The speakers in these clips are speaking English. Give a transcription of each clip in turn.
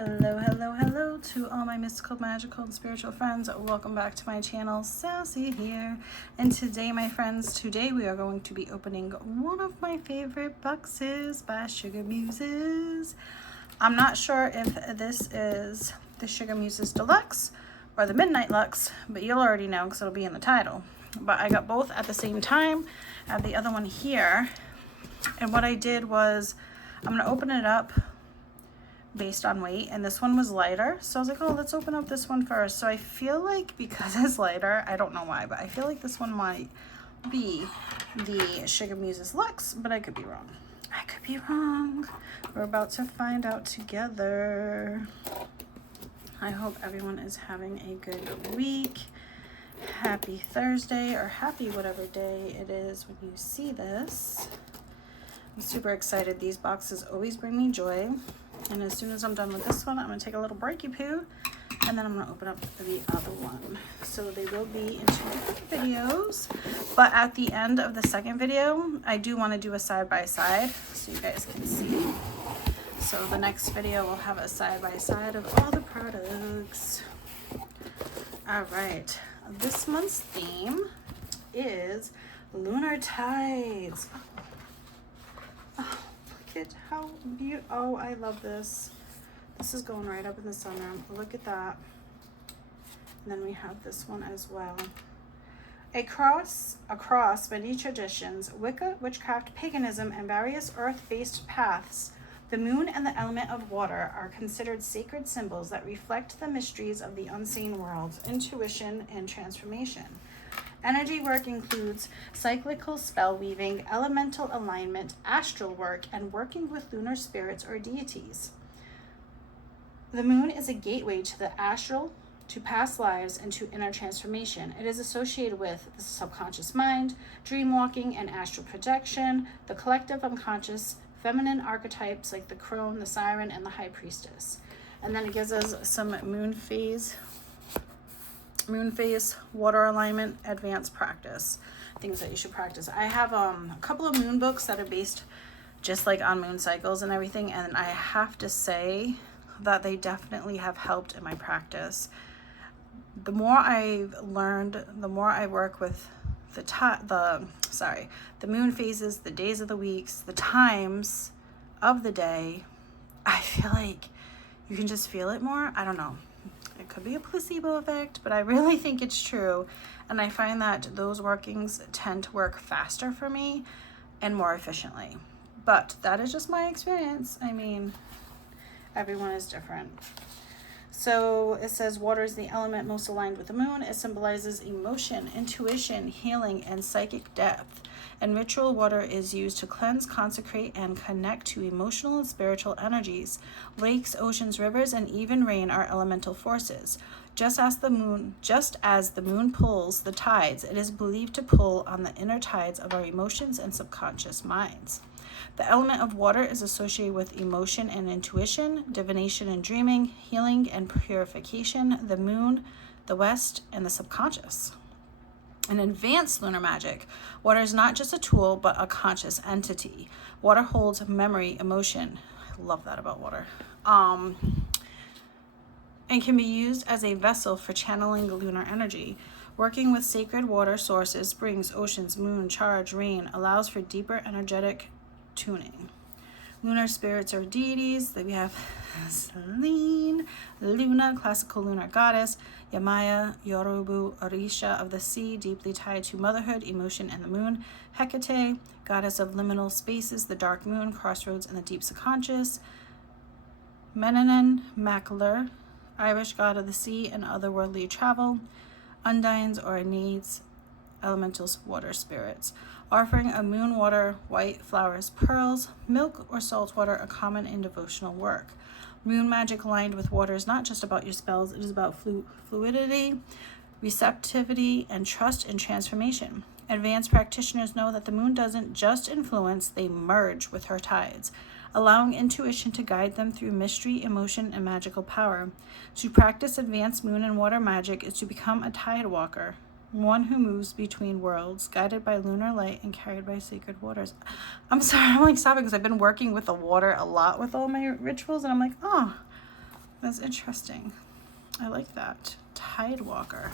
Hello, hello, hello to all my mystical, magical, and spiritual friends. Welcome back to my channel. Sassy here. And today, my friends, today we are going to be opening one of my favorite boxes by SugarMuses. I'm not sure if this is the SugarMuses Deluxe or the Midnight Lux, but you'll already know because it'll be in the title. But I got both at the same time. I have the other one here. And what I did was, I'm going to open it up based on weight, and this one was lighter, so I was like, oh, let's open up this one first. So I feel like because it's lighter, I don't know why, but I feel like this one might be the SugarMuses Lux, but I could be wrong. I could be wrong. We're about to find out together. I hope everyone is having a good week. Happy Thursday, or happy whatever day it is when you see this. I'm super excited. These boxes always bring me joy. And as soon as I'm done with this one, I'm going to take a little breaky poo, and then I'm going to open up the other one. So they will be in two different videos. But at the end of the second video, I do want to do a side-by-side so you guys can see. So the next video will have a side-by-side of all the products. All right. This month's theme is Lunar Tides. Oh, look at how beautiful. Oh, I love this. This is going right up in the sunroom. Look at that. And then we have this one as well. Across many traditions, Wicca, witchcraft, paganism, and various earth-based paths, the moon and the element of water are considered sacred symbols that reflect the mysteries of the unseen world, intuition, and transformation. Energy work includes cyclical spell weaving, elemental alignment, astral work, and working with lunar spirits or deities. The moon is a gateway to the astral, to past lives, and to inner transformation. It is associated with the subconscious mind, dream walking, and astral projection, the collective unconscious, feminine archetypes like the crone, the siren, and the high priestess. And then it gives us some moon phase, water alignment, advanced practice, things that you should practice. I have a couple of moon books that are based just like on moon cycles and everything, and I have to say that they definitely have helped in my practice. The more I've learned, the more I work with the moon phases, the days of the weeks, the times of the day, I feel like you can just feel it more. I don't know. It could be a placebo effect, but I really think it's true. And I find that those workings tend to work faster for me and more efficiently. But that is just my experience. I mean, everyone is different. So it says water is the element most aligned with the moon. It symbolizes emotion, intuition, healing, and psychic depth. And ritual water is used to cleanse, consecrate, and connect to emotional and spiritual energies. Lakes, oceans, rivers, and even rain are elemental forces. Just as the moon pulls the tides, it is believed to pull on the inner tides of our emotions and subconscious minds. The element of water is associated with emotion and intuition, divination and dreaming, healing and purification, the moon, the west, and the subconscious. In advanced lunar magic, water is not just a tool, but a conscious entity. Water holds memory, emotion. I love that about water. And can be used as a vessel for channeling lunar energy. Working with sacred water sources, springs, oceans, moon, charge, rain, allows for deeper energetic tuning. Lunar spirits or deities that we have: Selene, Luna, classical lunar goddess; Yamaya, Yorubu, Orisha of the sea, deeply tied to motherhood, emotion, and the moon; Hecate, goddess of liminal spaces, the dark moon, crossroads, and the deep subconscious; Menanen, Makler, Irish god of the sea and otherworldly travel; Undines or Eneids, elementals, water spirits. Offering a moon water, white flowers, pearls, milk, or salt water are common in devotional work. Moon magic aligned with water is not just about your spells, it is about fluidity, receptivity, and trust in transformation. Advanced practitioners know that the moon doesn't just influence, they merge with her tides, allowing intuition to guide them through mystery, emotion, and magical power. To practice advanced moon and water magic is to become a tide walker, one who moves between worlds, guided by lunar light and carried by sacred waters. I'm sorry, I'm like stopping because I've been working with the water a lot with all my rituals, and I'm like, oh, That's interesting. I like that. Tide Walker.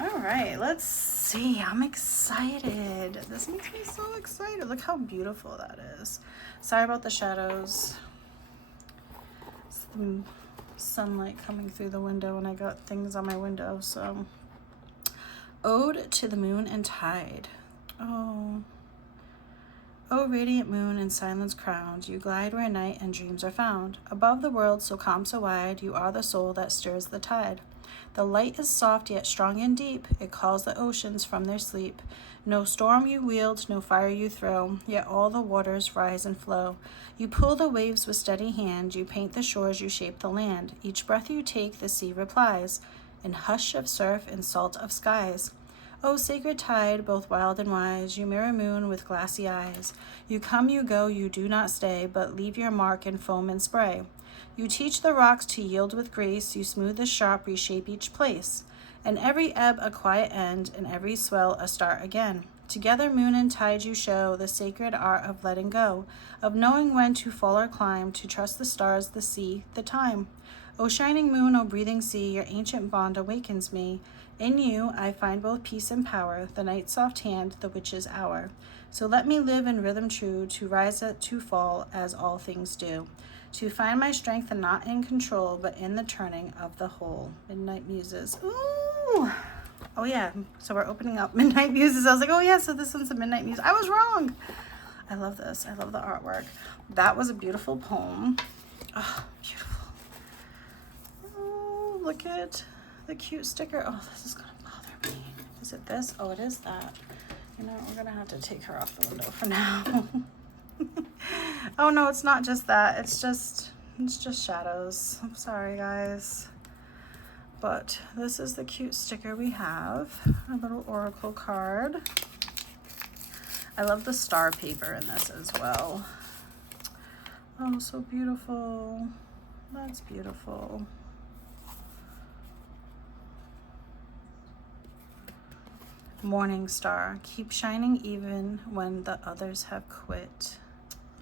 All right, let's see. I'm excited. This makes me so excited. Look how beautiful that is. Sorry about the shadows. It's the sunlight coming through the window and I got things on my window, so. Ode to the Moon and Tide. Oh. O radiant moon in silence crowned, you glide where night and dreams are found. Above the world so calm, so wide, you are the soul that stirs the tide. The light is soft yet strong and deep, it calls the oceans from their sleep. No storm you wield, no fire you throw, yet all the waters rise and flow. You pull the waves with steady hand, you paint the shores, you shape the land. Each breath you take, the sea replies, in hush of surf and salt of skies. O sacred tide, both wild and wise, you mirror moon with glassy eyes. You come, you go, you do not stay, but leave your mark in foam and spray. You teach the rocks to yield with grace, you smooth the sharp, reshape each place. And every ebb a quiet end, and every swell a start again. Together moon and tide you show the sacred art of letting go, of knowing when to fall or climb, to trust the stars, the sea, the time. O shining moon, O breathing sea, your ancient bond awakens me. In you I find both peace and power, the night's soft hand, the witch's hour. So let me live in rhythm true, to rise to fall as all things do. To find my strength and not in control, but in the turning of the whole. Midnight Muses. Ooh! Oh yeah, so we're opening up Midnight Muses. I was like, oh yeah, so this one's a Midnight Muse. I was wrong! I love this. I love the artwork. That was a beautiful poem. Oh, beautiful. Oh, look at the cute sticker. Oh, this is gonna bother me. Is it this? Oh, it is that. You know, we're gonna have to take her off the window for now. Oh no, it's not just that. It's just shadows. I'm sorry, guys. But this is the cute sticker we have. A little oracle card. I love the star paper in this as well. Oh, so beautiful. That's beautiful. Morning star, keep shining even when the others have quit.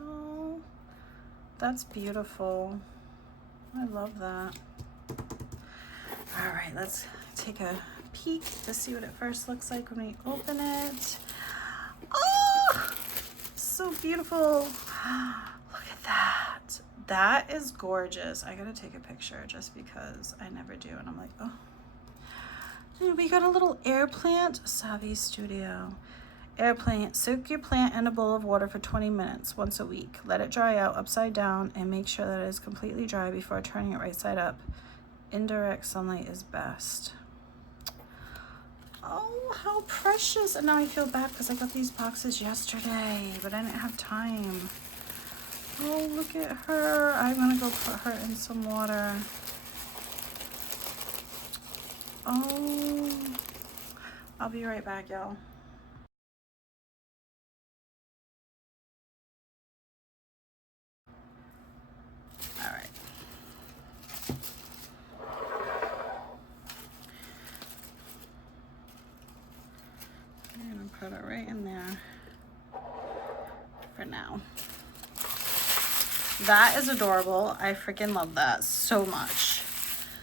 Oh, that's beautiful. I love that. All right, let's take a peek to see what it first looks like when we open it. Oh, so beautiful. Look at that. That is gorgeous. I gotta take a picture just because I never do. And I'm like, oh. Dude, we got a little air plant. Savvy Studio. Air plant. Soak your plant in a bowl of water for 20 minutes once a week. Let it dry out upside down and make sure that it is completely dry before turning it right side up. Indirect sunlight is best. Oh, how precious. And now I feel bad because I got these boxes yesterday, but I didn't have time. Oh, look at her. I'm going to go put her in some water. Oh, I'll be right back, y'all. All right. I'm gonna put it right in there for now. That is adorable. I freaking love that so much.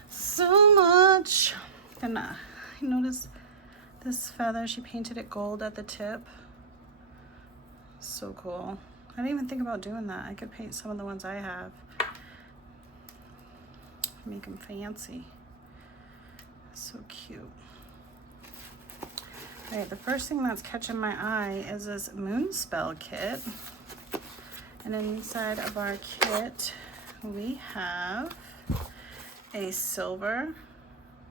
So much. And I noticed this feather, she painted it gold at the tip. So cool. I didn't even think about doing that. I could paint some of the ones I have. Make them fancy. So cute. All right, the first thing that's catching my eye is this moon spell kit. And inside of our kit, we have a silver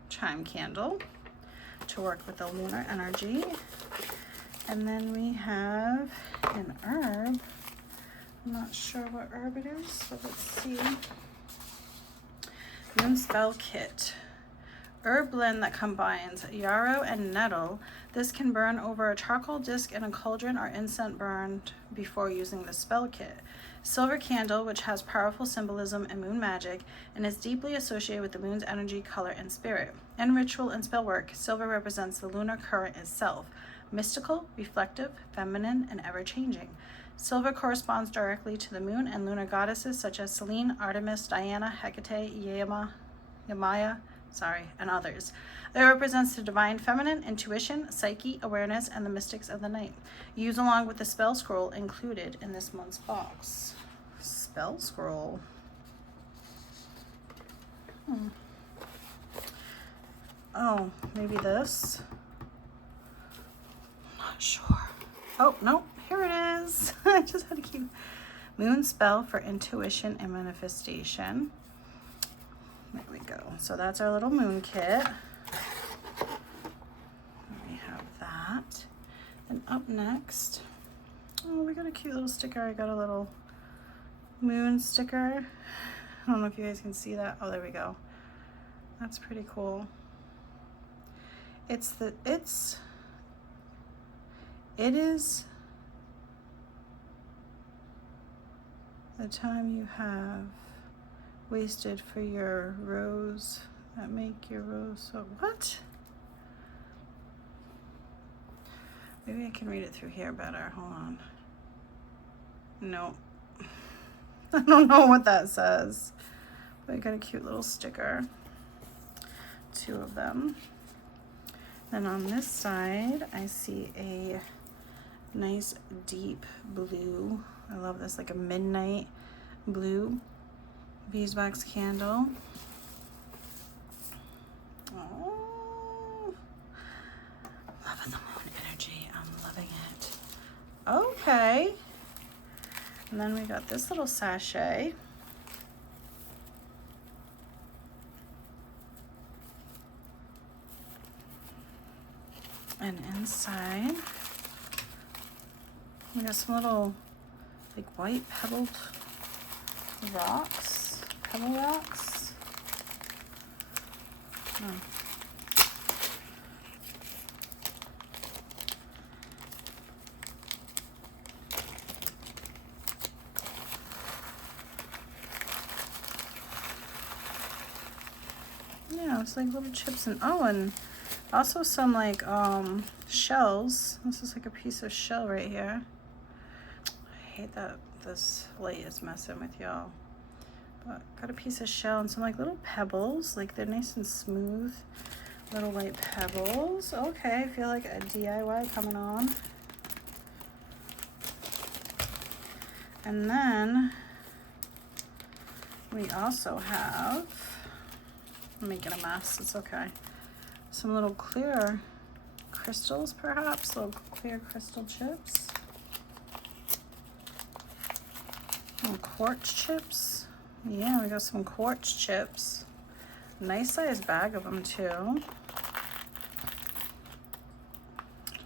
chime candle to work with the lunar energy. And then we have an herb. I'm not sure what herb it is, but let's see. Moon spell kit. Herb blend that combines yarrow and nettle. This can burn over a charcoal disc in a cauldron or incense burned before using the spell kit. Silver candle, which has powerful symbolism and moon magic and is deeply associated with the moon's energy, color, and spirit. In ritual and spell work, silver represents the lunar current itself, mystical, reflective, feminine, and ever-changing. Silver corresponds directly to the moon and lunar goddesses such as Selene, Artemis, Diana, Hecate, Yamaya, and others. It represents the divine feminine, intuition, psyche, awareness, and the mystics of the night. Use along with the spell scroll included in this month's box. Spell scroll. Oh, maybe this? I'm not sure. Oh, no, here it is. I just had to keep. Moon spell for intuition and manifestation. There we go. So that's our little moon kit. We have that. And up next, oh, we got a cute little sticker. I got a little moon sticker. I don't know if you guys can see that. Oh, there we go. That's pretty cool. It is the time you have wasted for your rose that make your rose so what? Maybe I can read it through here better. Hold on. No. I don't know what that says. But I got a cute little sticker. 2 of them. Then on this side, I see a nice deep blue. I love this, like a midnight blue beeswax candle. Oh, loving the moon energy. I'm loving it. Okay. And then we got this little sachet. And inside, we got some little like white pebbled rocks, pebble rocks. Oh. Yeah, it's like little chips and and also some like shells. This is like a piece of shell right here. I hate that this light is messing with y'all. But got a piece of shell and some like little pebbles. Like they're nice and smooth. Little white pebbles. Okay, I feel like a DIY coming on. And then we also have, I'm making a mess, it's okay. Some little clear crystals, perhaps, little clear crystal chips. Little quartz chips. Yeah, we got some quartz chips. Nice size bag of them too.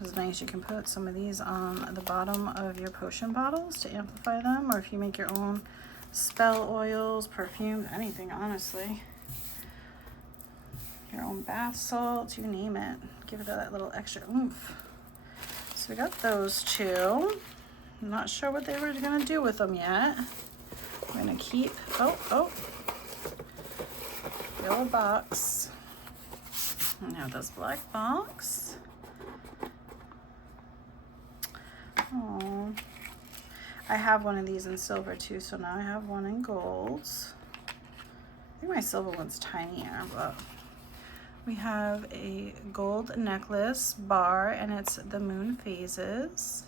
It's nice. You can put some of these on the bottom of your potion bottles to amplify them, or if you make your own spell oils, perfume, anything, honestly. Your own bath salts, you name it. Give it that little extra oomph. So we got those 2. I'm not sure what they were gonna do with them yet. We're gonna keep, yellow box. Now this black box. Oh, I have one of these in silver too, so now I have one in golds. I think my silver one's tinier, but we have a gold necklace bar, and it's the moon phases.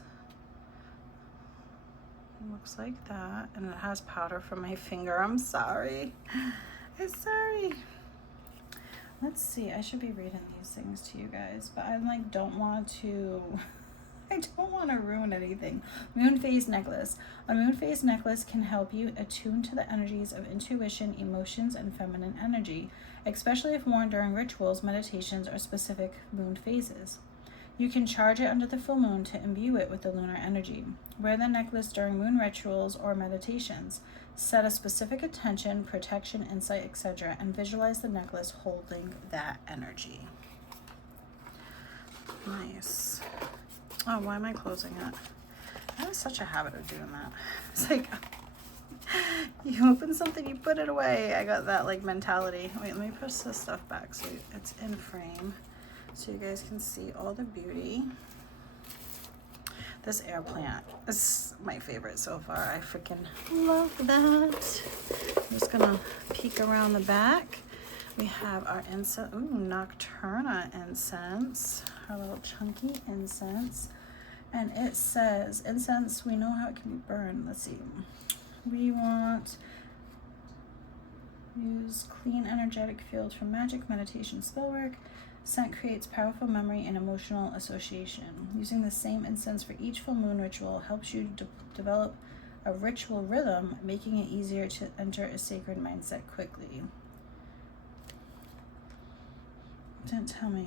It looks like that, and it has powder from my finger. I'm sorry. I'm sorry. Let's see. I should be reading these things to you guys, but I like don't want to. I don't want to ruin anything. Moon phase necklace. A moon phase necklace can help you attune to the energies of intuition, emotions, and feminine energy, especially if worn during rituals, meditations, or specific moon phases. You can charge it under the full moon to imbue it with the lunar energy. Wear the necklace during moon rituals or meditations. Set a specific attention, protection, insight, etc., and visualize the necklace holding that energy. Nice. Oh, why am I closing it? I have such a habit of doing that. It's like, you open something, you put it away. I got that like mentality. Wait, let me push this stuff back so it's in frame so you guys can see all the beauty. This air plant is my favorite so far. I freaking love that. I'm just gonna peek around the back. We have our incense, ooh, Nocturna incense, our little chunky incense. And it says, incense, we know how it can be burned. Let's see. We want, use clean energetic fields from magic, meditation, spellwork. Scent creates powerful memory and emotional association. Using the same incense for each full moon ritual helps you develop a ritual rhythm, making it easier to enter a sacred mindset quickly. Didn't tell me.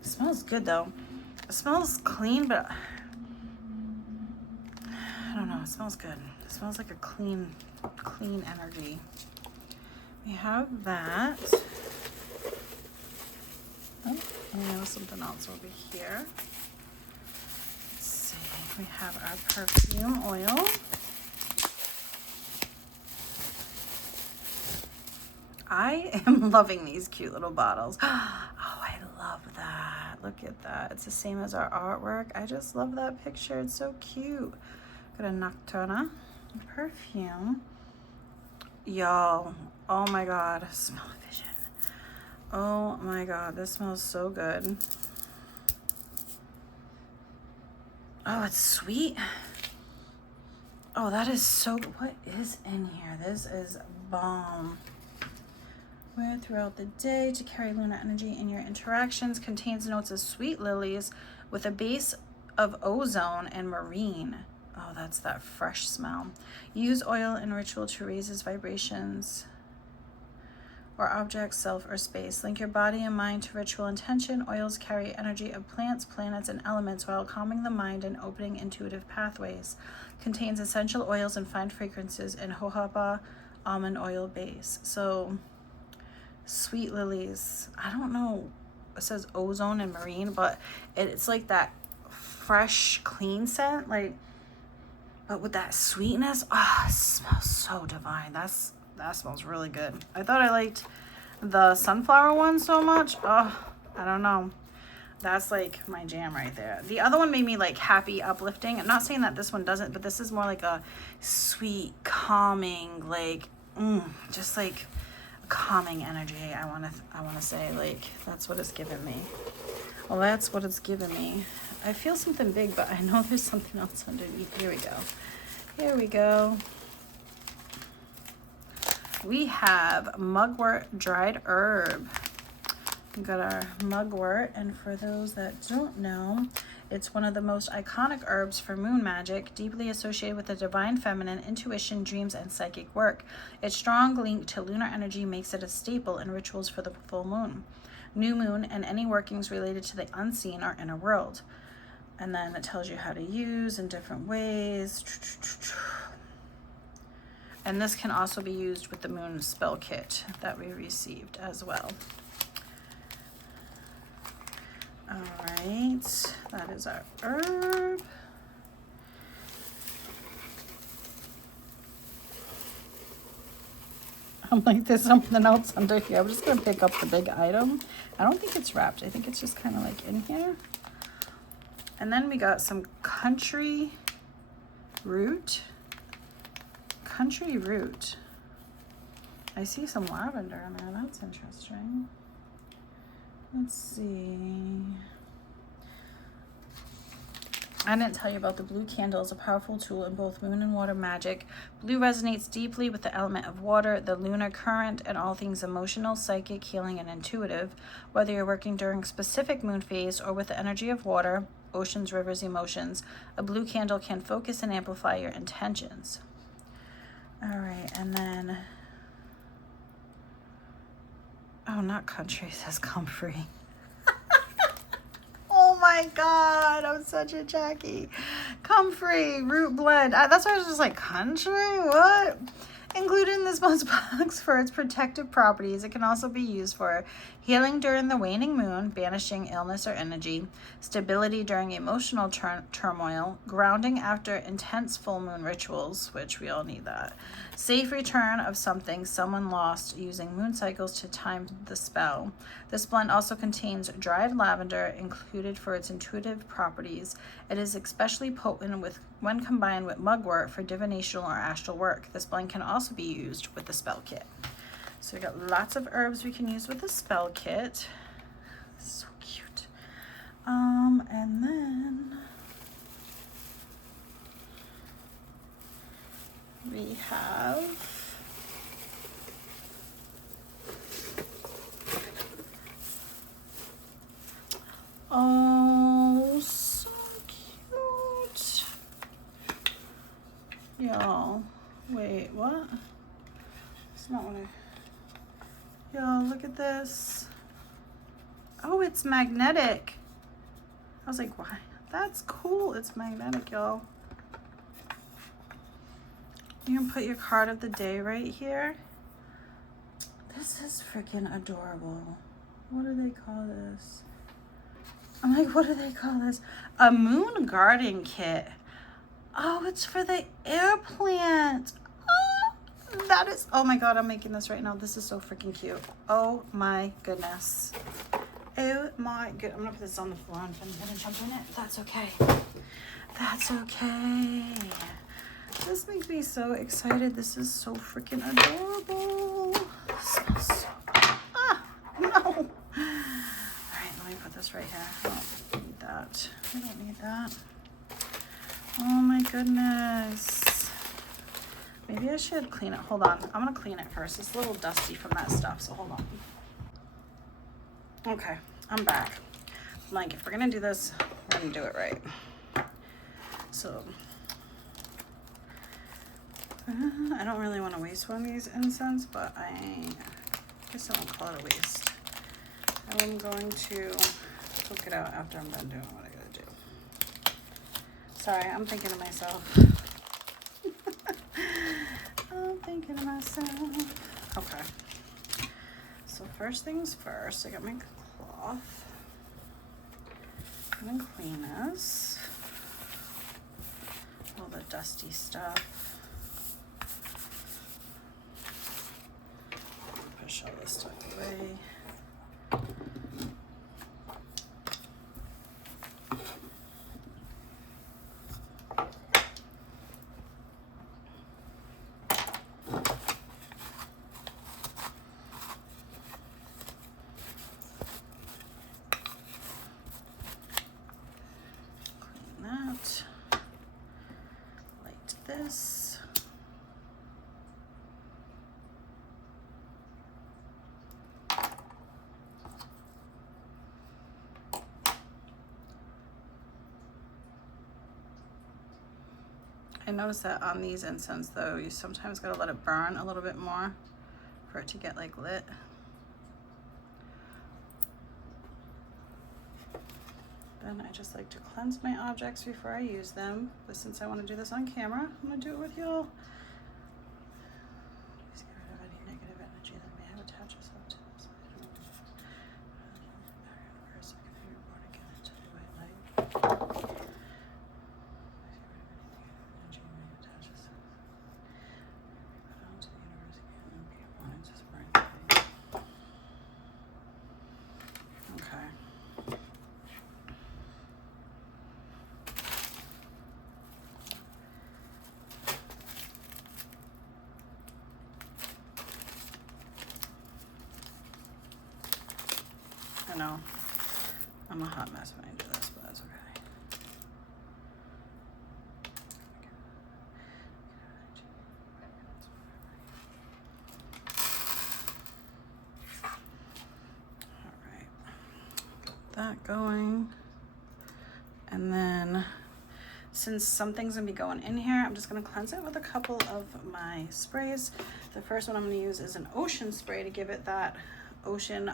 It smells good though. It smells clean, but I don't know. It smells good. It smells like a clean energy. We have that. Oh, and we have something else over here. Let's see. We have our perfume oil. I am loving these cute little bottles. Oh, I love that. Look at that. It's the same as our artwork. I just love that picture. It's so cute. Got a Nocturna perfume. Y'all, oh my God, smell-o-vision. Oh my God, this smells so good. Oh, it's sweet. Oh, that is so, what is in here? This is bomb. Wear throughout the day to carry lunar energy in your interactions. Contains notes of sweet lilies with a base of ozone and marine. Oh, that's that fresh smell. Use oil in ritual to raise its vibrations or objects, self, or space. Link your body and mind to ritual intention. Oils carry energy of plants, planets, and elements while calming the mind and opening intuitive pathways. Contains essential oils and fine fragrances in jojoba almond oil base. So, sweet lilies. I don't know. It says ozone and marine, but it's like that fresh, clean scent. Like, but with that sweetness, oh, it smells so divine. That smells really good. I thought I liked the sunflower one so much. Oh, I don't know. That's like my jam right there. The other one made me like happy, uplifting. I'm not saying that this one doesn't, but this is more like a sweet, calming, like, just like a calming energy. I wanna say, like, that's what it's given me. Well, that's what it's given me. I feel something big, but I know there's something else underneath. Here we go. Here we go. We have mugwort dried herb. We've got our mugwort, and for those that don't know, it's one of the most iconic herbs for moon magic, deeply associated with the divine feminine, intuition, dreams, and psychic work. Its strong link to lunar energy makes it a staple in rituals for the full moon, new moon, and any workings related to the unseen or inner world. And then it tells you how to use in different ways. And this can also be used with the moon spell kit that we received as well. All right, that is our herb. I'm like, there's something else under here. I'm just gonna pick up the big item. I don't think it's wrapped. I think it's just kind of like in here. And then we got some country root. Country root. I see some lavender in there. That's interesting. Let's see. I didn't tell you about the blue candle. It's a powerful tool in both moon and water magic. Blue resonates deeply with the element of water, the lunar current, and all things emotional, psychic, healing, and intuitive. Whether you're working during a specific moon phase or with the energy of water, oceans, rivers, emotions, a blue candle can focus and amplify your intentions. All right, and then, oh, not country, it says comfrey. Oh my God, I'm such a Jackie. Comfrey root blend. That's why I was just like, country? What? Included in this month's box for its protective properties, it can also be used for healing during the waning moon, banishing illness or energy, stability during emotional turmoil, grounding after intense full moon rituals, which we all need that, safe return of something someone lost using moon cycles to time the spell. This blend also contains dried lavender, included for its intuitive properties. It is especially potent when combined with mugwort for divination or astral work. This blend can also be used with the spell kit. So we got lots of herbs we can use with the spell kit. So cute. And then we have so cute. Y'all, wait, what? It's not what y'all, look at this. Oh, it's magnetic. I was like, why? That's cool. It's magnetic, y'all. You can put your card of the day right here. This is freaking adorable. What do they call this? I'm like, what do they call this? A moon garden kit. Oh, it's for the air plant. Oh, that is, oh my God, I'm making this right now. This is so freaking cute. Oh my goodness. Oh my good. I'm gonna put this on the floor and I'm gonna jump in it. That's okay. That's okay. This makes me so excited. This is so freaking adorable. It smells so good. Ah, no. All right, let me put this right here. I don't need that. I don't need that. Oh my goodness. Maybe I should clean it. Hold on. I'm gonna clean it first. It's a little dusty from that stuff, so hold on. Okay, I'm back. Like, if we're gonna do this, we're gonna do it right. So, I don't really want to waste one of these incense, but I guess I won't call it a waste. I'm going to cook it out after I'm done doing what I gotta do. Sorry, I'm thinking to myself. I'm thinking to myself. Okay. So first things first, I got my cloth. I'm gonna clean this. All the dusty stuff. Push all this stuff away. This. I noticed that on these incense though, you sometimes gotta let it burn a little bit more for it to get like lit. Then I just like to cleanse my objects before I use them. But since I want to do this on camera, I'm going to do it with y'all. Please get rid of any negative energy that may have attached itself to this item. First, I can feel your born again into the white light. Please get rid of any negative energy that may attach itself. Put out to the universe again and be blind to spring. Okay. I know I'm a hot mess when I do this, but that's okay. All right, got that going. And then since some things gonna be going in here, I'm just gonna cleanse it with a couple of my sprays. The first one I'm gonna use is an ocean spray to give it that ocean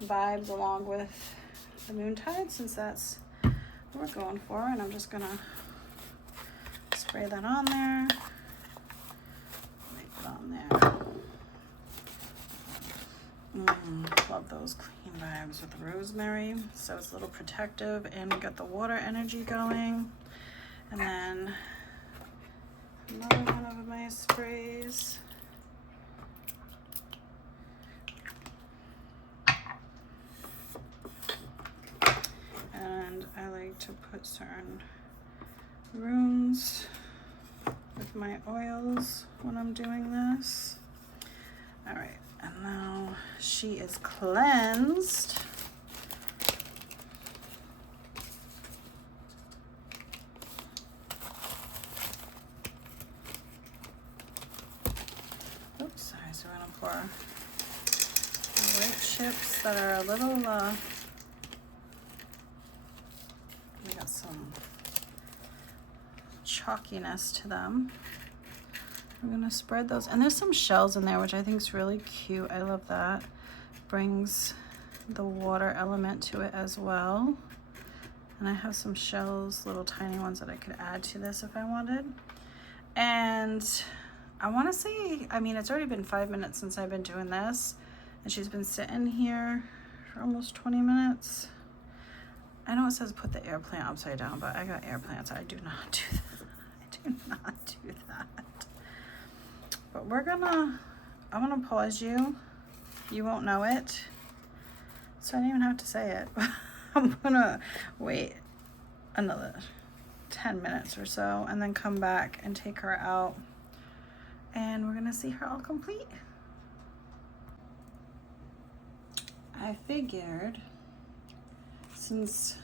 vibes along with the moontide, since that's what we're going for. And I'm just gonna spray that on there. in there. Love those clean vibes with rosemary. So it's a little protective and we got the water energy going. And then another one of my sprays. And I like to put certain runes with my oils when I'm doing this. All right, and now she is cleansed. Oops, sorry, so we're gonna pour the white chips that are a little, we got some chalkiness to them. We're gonna spread those, and there's some shells in there, which I think is really cute. I love that. Brings the water element to it as well. And I have some shells, little tiny ones that I could add to this if I wanted. And I wanna say, I mean, it's already been 5 minutes since I've been doing this, and she's been sitting here for almost 20 minutes. I know it says put the air plant upside down, but I got air plants. I do not do that. I do not do that. But I'm gonna pause you. You won't know it. So I don't even have to say it. I'm gonna wait another 10 minutes or so and then come back and take her out. And we're gonna see her all complete. I figured, since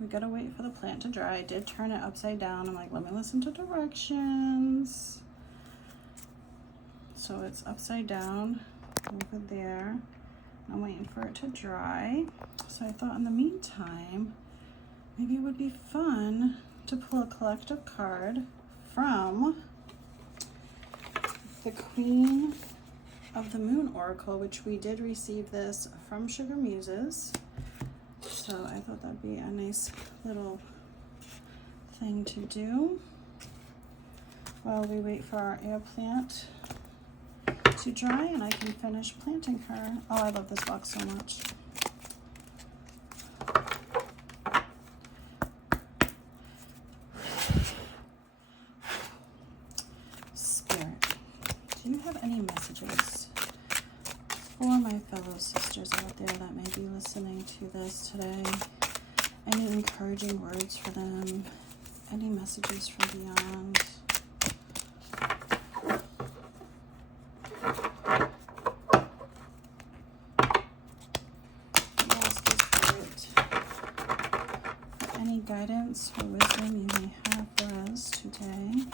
we gotta wait for the plant to dry, I did turn it upside down. I'm like, let me listen to directions. So it's upside down over there. I'm waiting for it to dry. So I thought in the meantime, maybe it would be fun to pull a collective card from the Queen of the Moon Oracle, which we did receive this from SugarMuses. So I thought that'd be a nice little thing to do while we wait for our air plant to dry and I can finish planting her. Oh, I love this box so much. Spirit, do you have any messages for my fellow sisters out there that may be listening to this today? Any encouraging words for them? Any messages from beyond? Any guidance or wisdom you may have for us today?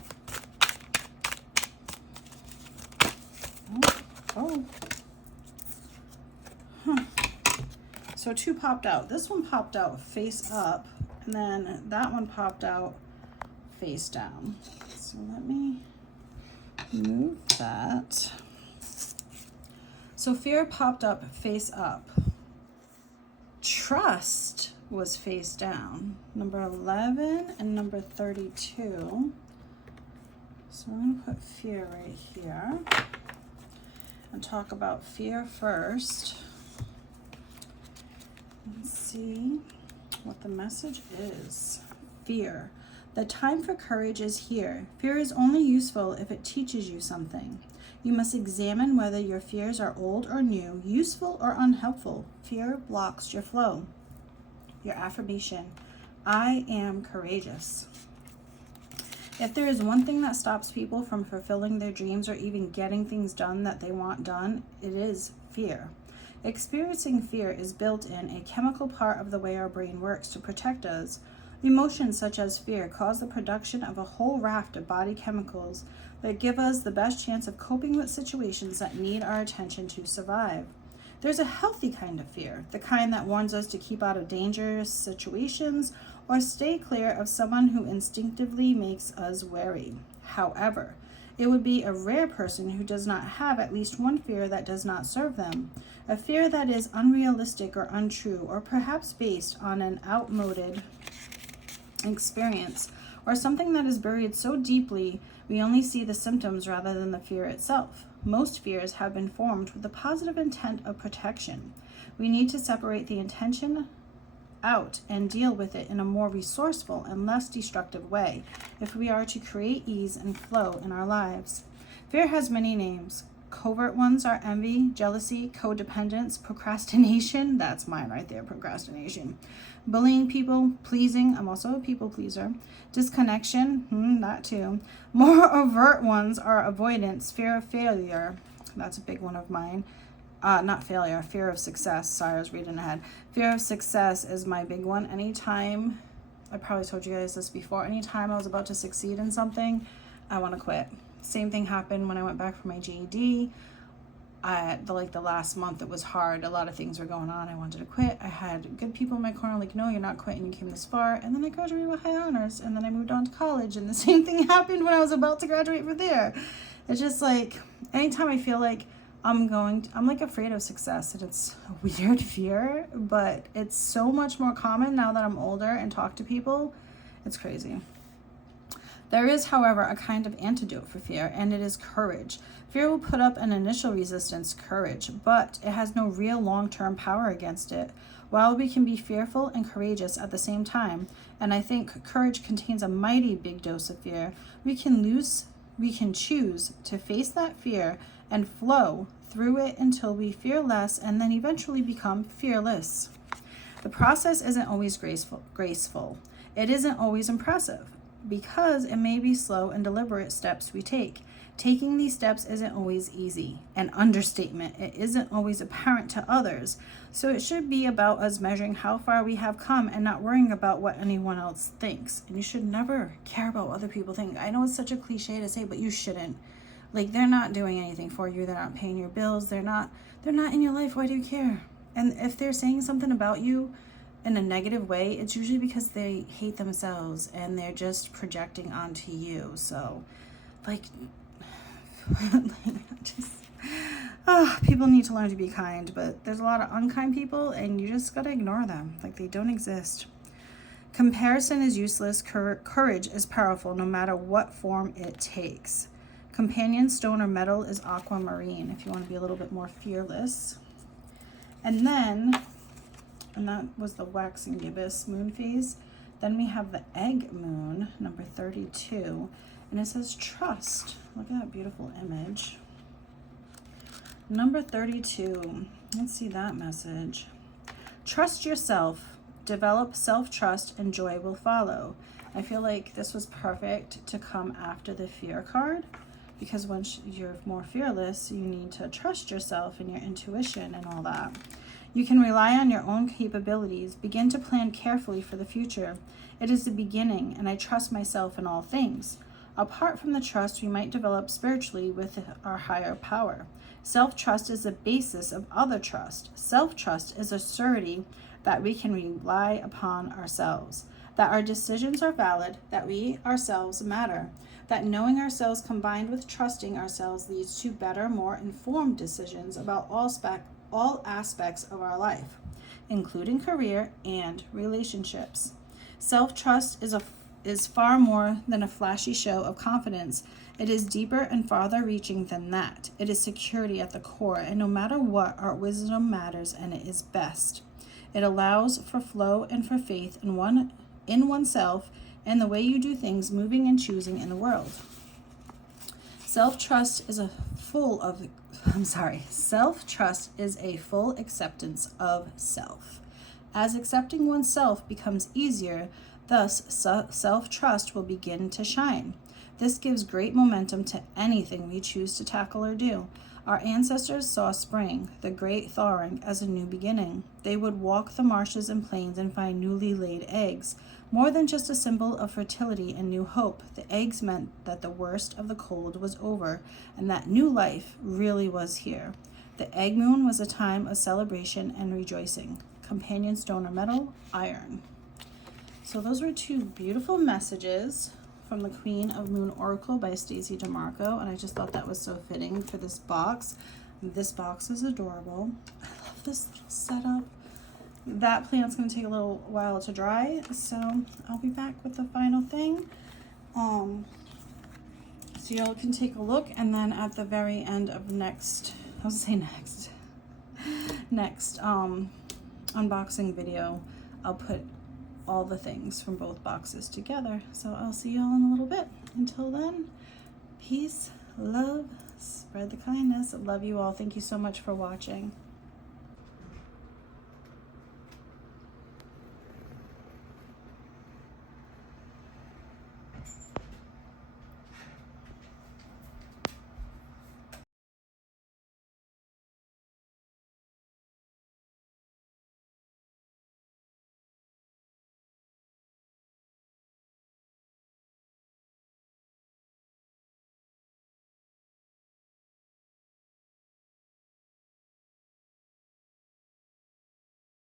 Oh. So two popped out. This one popped out face up, and then that one popped out face down. So let me move that. So fear popped up face up. Trust was face down. Number 11 and number 32. So I'm going to put fear right here and talk about fear first. Let's see what the message is. Fear. The time for courage is here. Fear is only useful if it teaches you something. You must examine whether your fears are old or new, useful or unhelpful. Fear blocks your flow. Your affirmation: I am courageous. If there is one thing that stops people from fulfilling their dreams or even getting things done that they want done, it is fear. Experiencing fear is built in, a chemical part of the way our brain works to protect us. Emotions such as fear cause the production of a whole raft of body chemicals that give us the best chance of coping with situations that need our attention to survive. There's a healthy kind of fear, the kind that warns us to keep out of dangerous situations or stay clear of someone who instinctively makes us wary. However, it would be a rare person who does not have at least one fear that does not serve them, a fear that is unrealistic or untrue, or perhaps based on an outmoded experience, or something that is buried so deeply we only see the symptoms rather than the fear itself. Most fears have been formed with the positive intent of protection. We need to separate the intention out and deal with it in a more resourceful and less destructive way if we are to create ease and flow in our lives. Fear has many names. Covert ones are envy, jealousy, codependence, procrastination. That's mine right there, procrastination. Bullying people, pleasing. I'm also a people pleaser. Disconnection, that too. More overt ones are avoidance, fear of failure. That's a big one of mine. Not failure, fear of success. Sorry, I was reading ahead. Fear of success is my big one. Anytime, I probably told you guys this before, anytime I was about to succeed in something, I want to quit. Same thing happened when I went back for my GED. The last month it was hard. A lot of things were going on. I wanted to quit. I had good people in my corner like, no, you're not quitting. You came this far. And then I graduated with high honors. And then I moved on to college. And the same thing happened when I was about to graduate from there. It's just like, anytime I feel like I'm like afraid of success. And it's a weird fear, but it's so much more common now that I'm older and talk to people. It's crazy. There is, however, a kind of antidote for fear, and it is courage. Fear will put up an initial resistance, courage, but it has no real long-term power against it. While we can be fearful and courageous at the same time, and I think courage contains a mighty big dose of fear, we can choose to face that fear and flow through it until we fear less and then eventually become fearless. The process isn't always graceful. It isn't always impressive, because it may be slow and deliberate steps we take. Taking these steps isn't always easy. An understatement. It isn't always apparent to others. So it should be about us measuring how far we have come and not worrying about what anyone else thinks. And you should never care about what other people think. I know it's such a cliche to say, but you shouldn't. Like, they're not doing anything for you. They're not paying your bills. They're not in your life. Why do you care? And if they're saying something about you in a negative way, it's usually because they hate themselves and they're just projecting onto you. So, people need to learn to be kind, but there's a lot of unkind people and you just gotta ignore them. Like, they don't exist. Comparison is useless. Courage is powerful no matter what form it takes. Companion stone or metal is aquamarine if you want to be a little bit more fearless. And that was the waxing gibbous moon phase. Then we have the egg moon, number 32, and it says trust. Look at that beautiful image. Number 32, let's see that message. Trust yourself, develop self-trust, and joy will follow. I feel like this was perfect to come after the fear card, because once you're more fearless, you need to trust yourself and your intuition and all that. You can rely on your own capabilities. Begin to plan carefully for the future. It is the beginning, and I trust myself in all things. Apart from the trust we might develop spiritually with our higher power. Self-trust is the basis of other trust. Self-trust is a surety that we can rely upon ourselves, that our decisions are valid, that we ourselves matter, that knowing ourselves combined with trusting ourselves leads to better, more informed decisions about all aspects of our life, including career and relationships. Self-trust is far more than a flashy show of confidence. It is deeper and farther reaching than that. It is security at the core, and no matter what, our wisdom matters and it is best. It allows for flow and for faith in oneself and the way you do things, moving and choosing in the world. Self-trust is a full acceptance of self. As accepting oneself becomes easier, thus self-trust will begin to shine. This gives great momentum to anything we choose to tackle or do. Our ancestors saw spring, the great thawing, as a new beginning. They would walk the marshes and plains and find newly laid eggs. More than just a symbol of fertility and new hope, the eggs meant that the worst of the cold was over and that new life really was here. The egg moon was a time of celebration and rejoicing. Companion stone or metal, iron. So those were two beautiful messages from the Queen of Moon Oracle by Stacy DeMarco, and I just thought that was so fitting for this box. This box is adorable. I love this little setup. That plant's going to take a little while to dry, so I'll be back with the final thing. So y'all can take a look, and then at the very end of next unboxing video, I'll put all the things from both boxes together. So I'll see y'all in a little bit. Until then, peace, love, spread the kindness. I love you all. Thank you so much for watching.